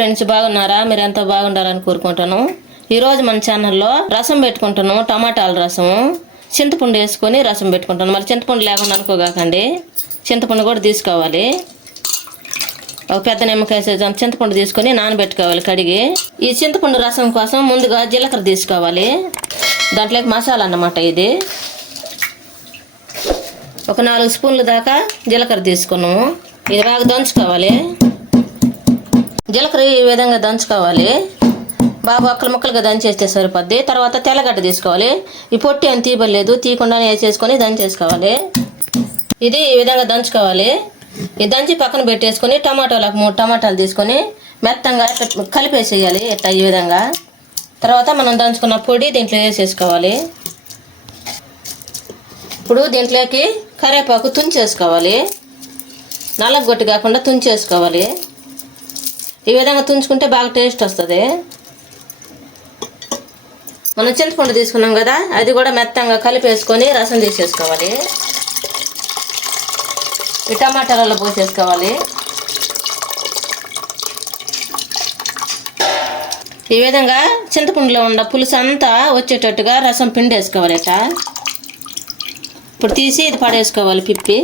Friends, బాగున్నారా? మీరు ఎంతో బాగుండాలని కోరుకుంటాను. ఈరోజు మన ఛానల్లో రసం పెట్టుకుంటాను. టమాటాల రసము, చింతపండు వేసుకొని రసం పెట్టుకుంటాను. మరి చింతపండు లేకుండా అనుకోగాకండి, చింతపండు కూడా తీసుకోవాలి. ఒక పెద్ద నిమ్మకాయ సైజు చింతపండు తీసుకొని నానబెట్టుకోవాలి కడిగి. ఈ చింతపండు రసం కోసం ముందుగా జీలకర్ర తీసుకోవాలి. దాంట్లోకి మసాలా అన్నమాట. ఇది ఒక 4 స్పూన్ల దాకా జీలకర్ర తీసుకున్నాము. ఇది బాగా దంచుకోవాలి. జీలకర్ర ఈ విధంగా దంచుకోవాలి. బాగా ఒక్కలు ముక్కలుగా దంచేస్తే సరిపోద్ది. తర్వాత తెల్లగడ్డ తీసుకోవాలి. ఈ పొట్టి ఏం తీయబడలేదు, తీయకుండానే వేసేసుకొని దంచేసుకోవాలి. ఇది ఈ విధంగా దంచుకోవాలి. ఇది దంచి పక్కన పెట్టేసుకొని టమాటాలకు 3 టమాటాలు తీసుకొని మెత్తంగా కలిపేసేయాలి. ఇట్లా ఈ విధంగా. తర్వాత మనం దంచుకున్న పొడి దీంట్లో వేసేసుకోవాలి. ఇప్పుడు దీంట్లోకి కరివేపాకు తుంచేసుకోవాలి. నల్లగొట్టి కాకుండా తుంచేసుకోవాలి. ఈ విధంగా తుంచుకుంటే బాగా టేస్ట్ వస్తుంది. మనం చింతపండు తీసుకున్నాం కదా, అది కూడా మెత్తంగా కలిపేసుకొని రసం తీసేసుకోవాలి. ఈ టమాటాలలో పోసేసుకోవాలి. ఈ విధంగా చింతపండులో ఉన్న పులుసు అంతా వచ్చేటట్టుగా రసం పిండేసుకోవాలి. ఇట్లా ఇప్పుడు తీసి ఇది పడేసుకోవాలి పిప్పి.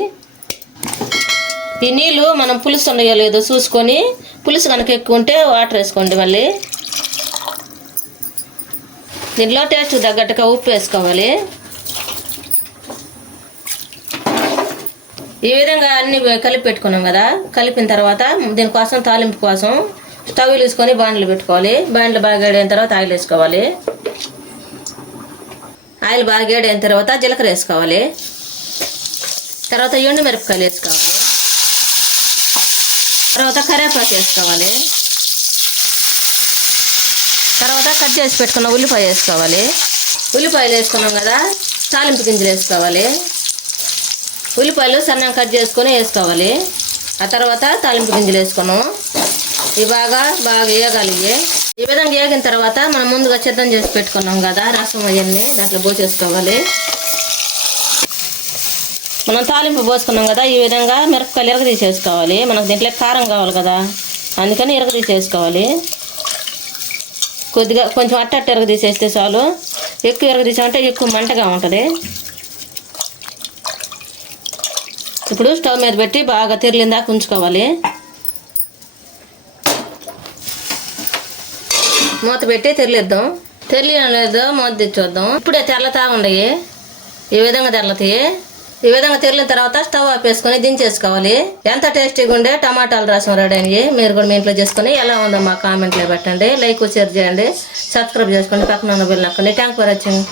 ఈ నీళ్ళు మనం పులుసు ఉన్నాయో లేదో చూసుకొని, పులుసు కనుక ఎక్కువ ఉంటే వాటర్ వేసుకోండి. మళ్ళీ దీంట్లో టేస్ట్ తగ్గట్టుగా ఉప్పు వేసుకోవాలి. ఈ విధంగా అన్ని కలిపి పెట్టుకున్నాం కదా, కలిపిన తర్వాత దీనికోసం తాలింపు కోసం స్టవ్ వేసుకొని బాండ్లు పెట్టుకోవాలి. బాండ్లు బాగా వేడైన తర్వాత ఆయిల్ వేసుకోవాలి. ఆయిల్ బాగా వేడైన తర్వాత జీలకర్ర వేసుకోవాలి. తర్వాత ఎండుమిరపకాయలు వేసుకోవాలి. తర్వాత కరివేపాకు వేసుకోవాలి. తర్వాత కట్ చేసి పెట్టుకున్న ఉల్లిపాయ వేసుకోవాలి. ఉల్లిపాయలు వేసుకున్నాం కదా, తాలింపు గింజలు వేసుకోవాలి. ఉల్లిపాయలు సన్నంగా కట్ చేసుకొని వేసుకోవాలి. ఆ తర్వాత తాలింపు గింజలు వేసుకున్నాం. ఇవి బాగా వేగాలి. ఈ విధంగా వేగిన తర్వాత మనం ముందుగా సిద్ధం చేసి పెట్టుకున్నాం కదా రసం, అవన్నీ దాంట్లో పోసేసుకోవాలి. మనం తాలింపు పోసుకున్నాం కదా, ఈ విధంగా మిరపకాయలు ఇరగదీసేసుకోవాలి. మనకు దీంట్లో కారం కావాలి కదా, అందుకని ఇరగదీసేసుకోవాలి. కొద్దిగా కొంచెం అట్ట ఇరగదీసేస్తే చాలు. ఎక్కువ ఇరగదీసామంటే ఎక్కువ మంటగా ఉంటుంది. ఇప్పుడు స్టవ్ మీద పెట్టి బాగా తెరిలిందాక ఉంచుకోవాలి. మూత పెట్టి తెరలేద్దాం. తెరలేదో మూత తెచ్చొద్దాం. ఇప్పుడే తెరలతా ఉండయి. ఈ విధంగా తెరలతాయి. ఈ విధంగా తెరిలిన తర్వాత స్టవ్ ఆపేసుకొని దించేసుకోవాలి. ఎంత టేస్టీగా ఉండే టమాటాల రసం రెడీ అయ్యి మీరు కూడా మీ ఇంట్లో చేసుకొని ఎలా ఉందో మా కామెంట్లో పెట్టండి. లైక్ షేర్ చేయండి, సబ్స్క్రైబ్ చేసుకోండి, పక్కన ఉన్న బెల్ నొక్కండి. Thank for watching.